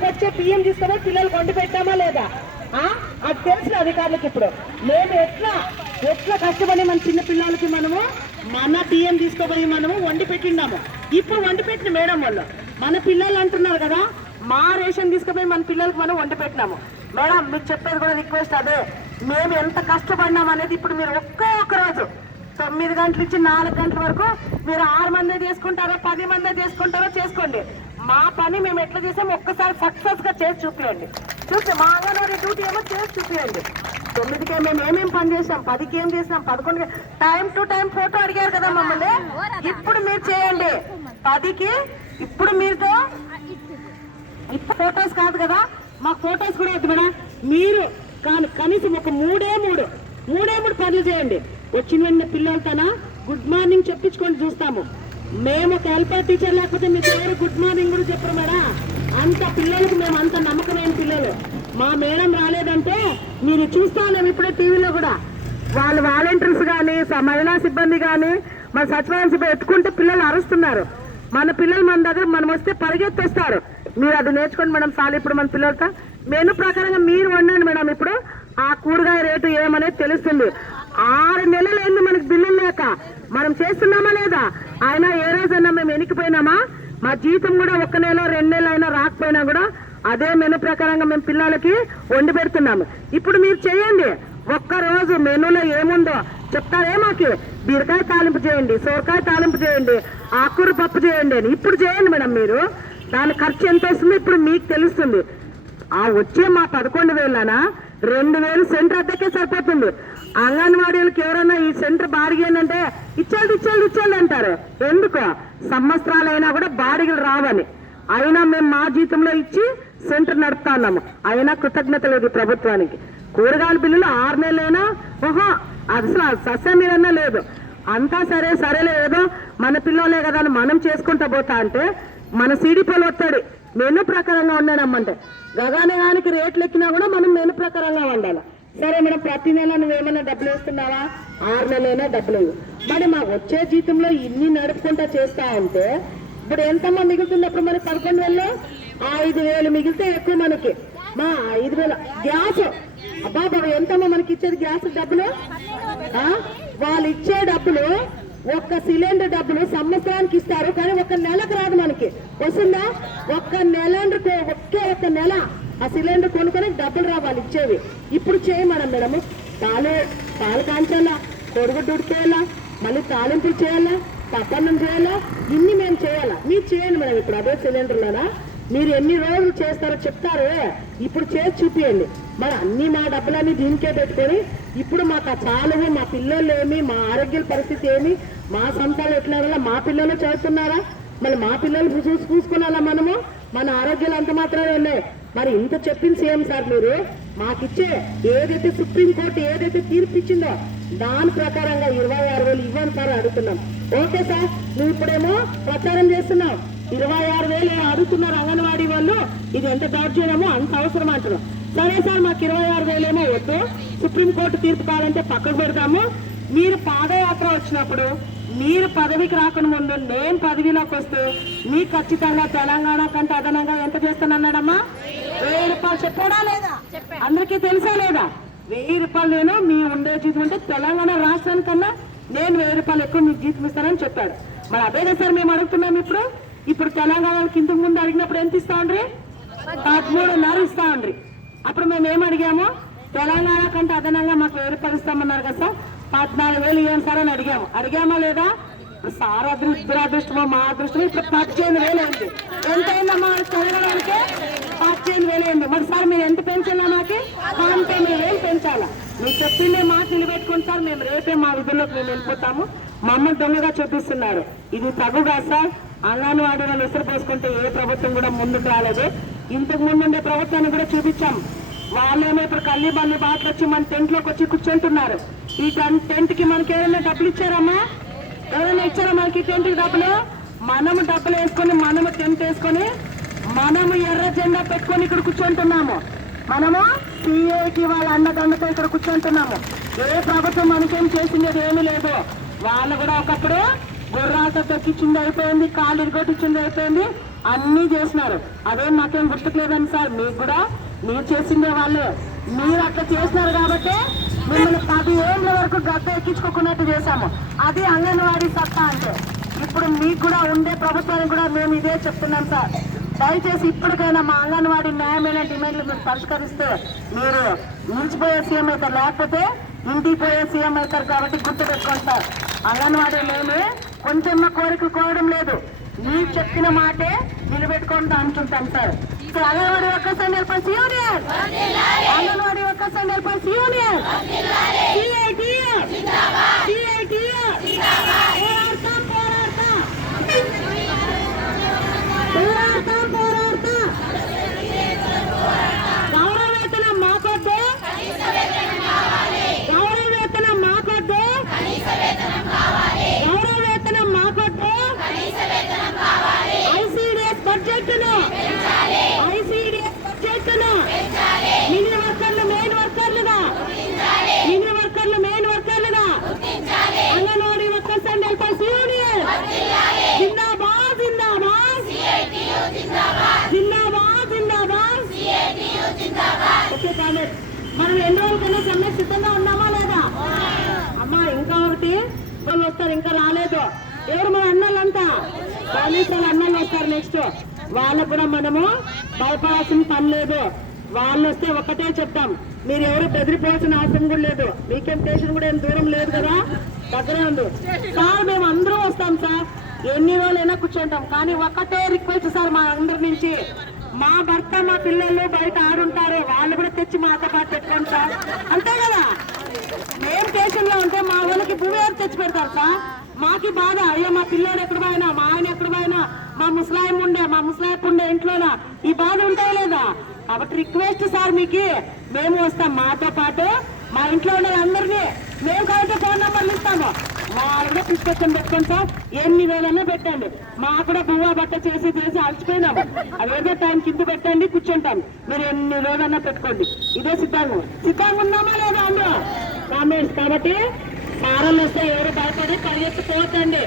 మాకు వచ్చే పిఎం తీసుకునే పిల్లలు వండి పెట్టామా లేదా? అది తెలిసిన అధికారులకు ఇప్పుడు. మేము ఎట్లా ఎట్లా కష్టపడి మన చిన్న పిల్లలకి మనము మన పిఎం తీసుకోబోయి మనము వండి పెట్టిన్నాము ఇప్పుడు వండి పెట్టిన మేడం వాళ్ళు. మన పిల్లలు అంటున్నారు కదా మా రేషన్ తీసుకుపోయి మన పిల్లలకి మనం వండి పెట్టినాము. మేడం మీకు చెప్పేది కూడా రిక్వెస్ట్ అదే. మేము ఎంత కష్టపడినాం అనేది ఇప్పుడు మీరు ఒక్క ఒక్క రోజు తొమ్మిది గంటల నుంచి నాలుగు గంటల వరకు మీరు ఆరు మందే చేసుకుంటారో పది మందే చేసుకుంటారో చేసుకోండి. మా పని మేము ఎట్లా చేసాం ఒక్కసారి సక్సెస్గా చేసి చూపించండి చూసి మా అంగన్వాడీ డ్యూటీ ఏమో చేసి చూపించండి తొమ్మిదికే మేము ఏమేమి పని చేసాం పదికి ఏం చేసాం పదకొండుకి టైం టు టైం ఫోటో అడిగారు కదా మమ్మల్ని. ఇప్పుడు మీరు చేయండి. పదికి ఇప్పుడు మీతో ఇప్పుడు ఫోటోస్ కాదు కదా మా ఫోటోస్ కూడా వద్దు మేడం. మీరు కానీ కనీసం ఒక మూడే మూడు మూడే మూడు పనులు చేయండి. వచ్చిన వెంటనే పిల్లలతోనా? గుడ్ మార్నింగ్ చెప్పించుకొని చూస్తాము. మేము ఒక హెల్పర్ టీచర్ లేకపోతే మీకు ఎవరు గుడ్ మార్నింగ్ కూడా చెప్పరు మేడం. అంత పిల్లలకు మేము అంత నమ్మకమైన పిల్లలు. మా మేడం రాలేదంటే మీరు చూస్తాను ఇప్పుడే టీవీలో కూడా. వాళ్ళు వాలంటీర్స్ కానీ మహిళా సిబ్బంది కానీ మన సచివాలయం సిబ్బంది ఎత్తుకుంటే పిల్లలు అరుస్తున్నారు. మన పిల్లలు మన దగ్గర మనం వస్తే పరిగెత్తొస్తారు. మీరు అది నేర్చుకోండి మేడం చాలు ఇప్పుడు మన పిల్లలతో. మెను ప్రకారంగా మీరు వండండి మేడం ఇప్పుడు. ఆ కూరగాయ రేటు ఏమనేది తెలుస్తుంది. ఆరు నెలలైంది మనకు మనకి బిల్లులు లేక. మనం చేస్తున్నామా లేదా? అయినా ఏ రోజైనా మేము వెనికిపోయినామా మా జీతం కూడా ఒక్క నెల రెండు నెలలు అయినా రాకపోయినా కూడా అదే మెను ప్రకారంగా మేము పిల్లలకి వండి పెడుతున్నాము. ఇప్పుడు మీరు చేయండి. ఒక్క రోజు మెనూలో ఏముందో చెప్తారే మాకు? బీరకాయ తాలింపు చేయండి సోరకాయ తాలింపు చేయండి ఆకుకూర పప్పు చేయండి అని. ఇప్పుడు చేయండి మేడం మీరు. దాని ఖర్చు ఎంత వస్తుందో ఇప్పుడు మీకు తెలుస్తుంది. ఆ వచ్చే మా పదకొండు వేలనా? రెండు వేలు సెంటర్ అద్దెకే సరిపోతుంది. అంగన్వాడీలకు ఎవరైనా ఈ సెంటర్ బాడిగేనంటే ఏంటంటే ఇచ్చేది ఇచ్చేది ఇచ్చేది అంటారు. ఎందుకు? సంవత్సరాలైనా కూడా బాడిగలు రావని. అయినా మేము మా జీతంలో ఇచ్చి సెంటర్ నడుపుతా ఉన్నాము. అయినా కృతజ్ఞత లేదు ప్రభుత్వానికి. కూరగాయల బిల్లులు ఆరు నెలలైనా ఓహో అసలు సస్యం మీదన్నా లేదు. అంతా సరే సరేలే ఏదో మన పిల్లలే కదా అని మనం చేసుకుంటా పోతా అంటే మన సీడిపోలు వస్తాడు. మెను ప్రకారంగా ఉండడమ్మంటే గగానగానికి రేట్లు ఎక్కినా కూడా మనం మెను ప్రకారంగా ఉండాలి సరే మేడం ప్రతి నెల నువ్వేమైనా డబ్బులు వేస్తున్నావా? ఆరు నెలలైనా డబ్బులు మరి మా వచ్చే జీతంలో ఇన్ని నడుపుకుంటా చేస్తా ఉంటే ఇప్పుడు ఎంతమ్మా మిగులుతుంది అప్పుడు మరి పదకొండు వేలు ఐదు వేలు మిగిలితే ఎక్కువ మనకి. మా ఐదు వేలు గ్యాస్. అబ్బా బాబా ఎంతమ్మా మనకి ఇచ్చేది గ్యాస్ డబ్బులు? వాళ్ళు ఇచ్చే డబ్బులు ఒక్క సిలిండర్ డబ్బులు సంవత్సరానికి ఇస్తారు కానీ ఒక నెలకు రాదు మనకి. వస్తుందా? ఒక్క నెల ఒకే ఒక్క నెల. ఆ సిలిండర్ కొనుక్కొని డబ్బులు రావాలి ఇచ్చేవి. ఇప్పుడు చేయమనం మేడము. పాలు పాలు కాంచాలా కొడుగు ఉడికేయాలా మళ్ళీ తాలింపులు చేయాలా తప్పన్నం చేయాలా ఇన్ని మేము చేయాలా. మీరు చేయండి మేడం ఇప్పుడు అదే సిలిండర్లోనా? మీరు ఎన్ని రోజులు చేస్తారో చెప్తారు. ఇప్పుడు చేసి చూపియండి. మరి అన్ని మా డబ్బులన్నీ దీనికే పెట్టుకొని ఇప్పుడు మాకు ఆ చాలువు మా పిల్లలు ఏమి మా ఆరోగ్య పరిస్థితి ఏమి మా సంతాలు ఎట్లా మా పిల్లలు చదువుతున్నారా? మళ్ళీ మా పిల్లలు చూసి చూసుకోవాలా మనము? మన ఆరోగ్యాలు అంత మాత్రమే ఉన్నాయి. మరి ఇంత చెప్పింది సీఎం సార్ మీరు మాకిచ్చే ఏదైతే సుప్రీంకోర్టు ఏదైతే తీర్పు ఇచ్చిందో దాని ప్రకారంగా ఇరవై ఆరు వేలు ఇవ్వండి సార్ అడుగుతున్నాం. ఓకే సార్ నువ్వు ఇప్పుడేమో ప్రచారం చేస్తున్నావు. ఇరవై ఆరు వేలు అడుగుతున్నారు అంగన్వాడీ వాళ్ళు. ఇది ఎంత దౌర్జన్యమో అంత అవసరం అంటున్నాం. సరే సార్ మాకు ఇరవై ఆరు వేలేమో వద్దు. సుప్రీంకోర్టు తీర్పు కావాలంటే పక్కకు పెడతాము. మీరు పాదయాత్ర వచ్చినప్పుడు మీరు పదవికి రాకుండా ముందు నేను పదవిలోకి వస్తే మీకు ఖచ్చితంగా తెలంగాణ కంటే అదనంగా ఎంత చేస్తానన్నాడమ్మా? వెయ్యి రూపాయలు చెప్పాడా లేదా? అందరికీ తెలుసా లేదా? వెయ్యి రూపాయలు నేను మీ ఉండే జీతం అంటే తెలంగాణ రాష్ట్రానికన్నా నేను వెయ్యి రూపాయలు ఎక్కువ మీకు జీతం ఇస్తానని చెప్పాడు. మరి అదే కదా సార్ మేము అడుగుతున్నాం ఇప్పుడు? ఇప్పుడు తెలంగాణకి ఇంతకు ముందు అడిగినప్పుడు ఎంత ఇస్తా ఉండ్రి పదమూడున్నర ఇస్తా ఉండ్రి అప్పుడు మేము ఏం అడిగాము? తెలంగాణ కంటే అదనంగా మాకు వెయ్యి రూపాయలు ఇస్తామన్నారు కదా సార్. పద్నాలుగు వేలు ఇవ్వండి సార్ అని అడిగాము. అడిగామా లేదా? సార్ అదృష్టం దురదృష్టమో మా అదృష్టమో ఇప్పుడు పద్దెనిమిది వేలు అయింది. ఎంత అయిందమ్మా తెలంగాణకి పద్దెనిమిది వేలు అయింది. మరి సార్ మీరు ఎంత పెంచాలా మాకి? పంతొమ్మిది వేలు పెంచాలా? మీరు చెప్పిందే మాట నిలబెట్టుకుని సార్. మేము రేపే మా విధుల్లోకి మేము వెళ్ళిపోతాము. మమ్మల్ని దొంగగా చూపిస్తున్నారు. ఇది తగుగా సార్. అంగన్వాడీలో విసిరి పోసుకుంటే ఏ ప్రభుత్వం కూడా ముందుకు రాలేదు. ఇంతకు ముందు ఉండే ప్రభుత్వాన్ని కూడా చూపించాం. వాళ్ళేమో ఇప్పుడు కళ్ళీ బల్లి బాటలు వచ్చి మన టెంట్లోకి వచ్చి కూర్చుంటున్నారు. ఈ టెంట్కి మనకి ఏదైనా డబ్బులు ఇచ్చారమ్మా? ఎవరైనా ఇచ్చారా మనకి టెంట్కి డబ్బులు? మనము డబ్బులు వేసుకొని మనము టెంట్ వేసుకొని మనము ఎర్ర జెండా పెట్టుకొని ఇక్కడ కూర్చుంటున్నాము. మనము సిఏకి వాళ్ళ అన్నదండతో ఇక్కడ కూర్చుంటున్నాము. ఏ ప్రభుత్వం మనకేం చేసింది ఏమీ లేదు. వాళ్ళు కూడా ఒకప్పుడు గుర్రాలతో తొక్కిచ్చింది అయిపోయింది కాళ్ళు ఇరుగొట్టించింది అయిపోయింది అన్నీ చేసినారు. అదేం మాకేం గుర్తుకులేదని సార్? మీకు కూడా మీరు చేసిందే వాళ్ళు. మీరు అట్లా చేసినారు కాబట్టి మిమ్మల్ని పది ఏళ్ళ వరకు గద్ద ఎక్కించుకోకున్నట్టు చేశాము. అది అంగన్వాడీ సత్తా అంటే. ఇప్పుడు మీకు కూడా ఉండే ప్రభుత్వానికి కూడా మేము ఇదే చెప్తున్నాం సార్. దయచేసి ఇప్పటికైనా మా అంగన్వాడీ న్యాయమైన డిమాండ్లు మీరు పరిష్కరిస్తే మీరు నిలిచిపోయే సీఎం అవుతారు. లేకపోతే ఇంటికి పోయే సీఎం అవుతారు కాబట్టి గుర్తుపెట్టుకోండి సార్. అంగన్వాడీ మేమే కొంచెం కోరికలు కోరడం లేదు. మీరు చెప్పిన మాటే నిలబెట్టుకోండి అనుకుంటాం sir. anganwadi workers and helpers union anganwadi workers and helpers union జిందాబాద్ మనం ఎన్ని రోజులకైనా సమ్మె సిద్ధంగా ఉన్నామా లేదా? అమ్మా ఇంకా ఒకటి. వాళ్ళు వస్తారు ఇంకా రాలేదు. ఎవరు మన అన్నలంతా? కనీసం అన్నలు వస్తారు నెక్స్ట్ వాళ్ళకు కూడా మనము భయపడాల్సిన పని లేదు. వాళ్ళు వస్తే ఒకటే చెప్తాం. మీరు ఎవరు బెదిరిపోవాల్సిన అవసరం కూడా లేదు. మీకేం స్టేషన్ కూడా ఏం దూరం లేదు కదా? దగ్గరే ఉంది సార్ మేము అందరూ వస్తాం సార్. ఎన్ని రోజులైనా కూర్చుంటాం. కానీ ఒకటే రిక్వెస్ట్ సార్ మా అందరి నుంచి. మా భర్త మా పిల్లలు బయట ఆడుంటారు. వాళ్ళు కూడా తెచ్చి మాతో పాటు పెట్టుకోండి సార్. అంతే కదా? మేము స్టేషన్ ఉంటే మా వాళ్ళకి భూమి ఎవరు తెచ్చి పెడతారు సార్. మాకి బాధ. అయ్యో మా పిల్లోడు ఎక్కడ పోయినా మా ఆయన ఎక్కడ పోయినా మా ముసలాయం ఉండే మా ముసలాయపు ఉండే ఇంట్లోనా? ఈ బాధ ఉంటాయి లేదా? కాబట్టి రిక్వెస్ట్ సార్ మీకు. మేము వస్తాం మాతో పాటు. మా ఇంట్లో ఉన్న అందరినీ మేము కాబట్టి ఫోన్ నంబర్లు ఇస్తాము. వాళ్ళు కూడా పుష్పచ్చం పెట్టుకోండి ఎన్ని వేలన్నా పెట్టండి. మా కూడా బువ్వా బట్ట చేసి చేసి అలసిపోయినాము. అదేదో టైం కింద పెట్టండి కూర్చుంటాం మీరు ఎన్ని రోజులన్నా పెట్టుకోండి. ఇదే సిద్ధంగా సిద్ధంగా ఉన్నామా లేదా అండి కామెంట్స్ కాబట్టి సారలు వస్తే ఎవరు భయపడి పరిగెత్తిపోతండి